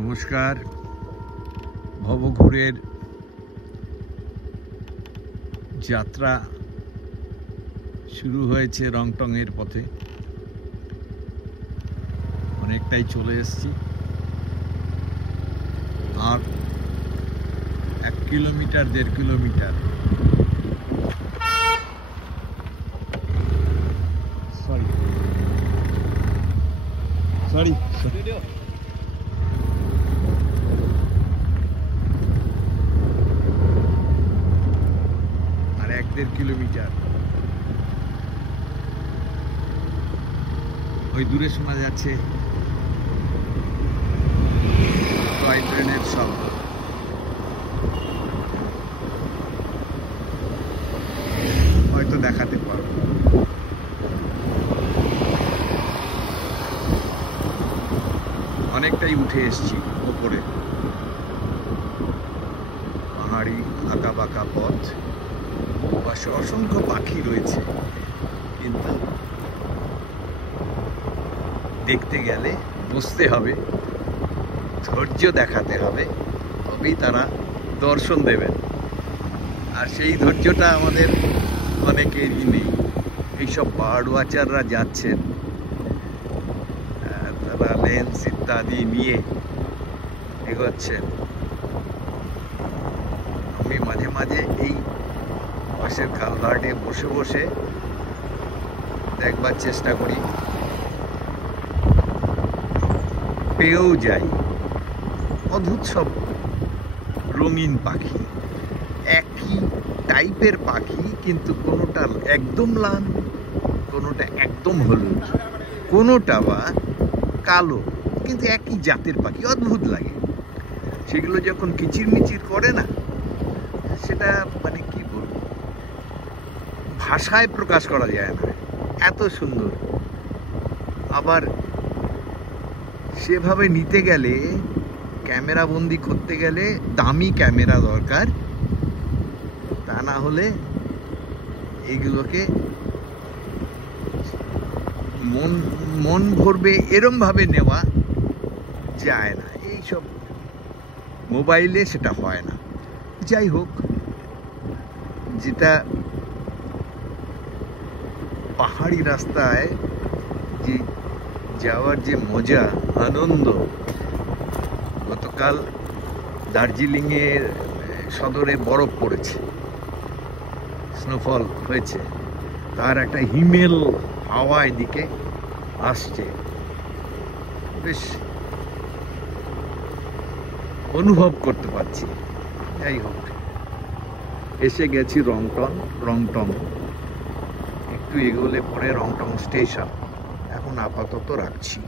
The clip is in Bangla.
নমস্কার। ভবঘুরের যাত্রা শুরু হয়েছে রংটংয়ের পথে। অনেকটাই চলে এসেছি, আর 1 কিলোমিটার 1.5 কিলোমিটার। সরি আর 1.5 কিলোমিটার। ওই দূরে শোনা যাচ্ছে টয় ট্রেনের শব্দ। হয়তো দেখাতে পারবো। অনেকটাই উঠে এসেছি উপরে। পাহাড়ি আঁকা বাঁকা পথ, পাশে অসংখ্য পাখি রয়েছে, কিন্তু দেখতে গেলে বসতে হবে, ধৈর্য দেখাতে হবে, তবেই তারা দর্শন দেবেন। আর সেই ধৈর্যটা আমাদের অনেকেরই নেই। এইসব বার্ড ওয়াচাররা যাচ্ছেন, তারা লেন্স ইত্যাদি নিয়ে এগোচ্ছেন। আমি মাঝে মাঝে এই পাশের কালভার্টে বসে বসে দেখবার চেষ্টা করি, পেয়েও যাই অদ্ভুত সব রঙিন পাখি, একই টাইপের পাখি, কিন্তু কোনোটা একদম লাল, কোনোটা একদম হলুদ, কোনোটা বা কালো, কিন্তু একই জাতের পাখি। অদ্ভুত লাগে সেগুলো যখন কিচিরমিচির করে না, সেটা মানে কি বলবো, ভাষায় প্রকাশ করা যায় না, এত সুন্দর। আবার সেভাবে নিতে গেলে, ক্যামেরা বন্দি করতে গেলে দামি ক্যামেরা দরকার, তা না হলে এইগুলোকে মন ভরবে এরম ভাবে নেওয়া যায় না। এইসব মোবাইলে সেটা হয় না। যাই হোক, যেটা পাহাড়ি রাস্তায় যে যাওয়ার যে মজা, আনন্দ, গতকাল দার্জিলিংয়ের সদরে বরফ পড়েছে, স্নোফল হয়েছে, তার একটা হিমেল হাওয়া এদিকে আসছে, বেশ অনুভব করতে পারছি। যাই হোক, এসে গেছি রংটং। একটু এগোলে পরে রংটং স্টেশন। এখন আপাতত রাখছি।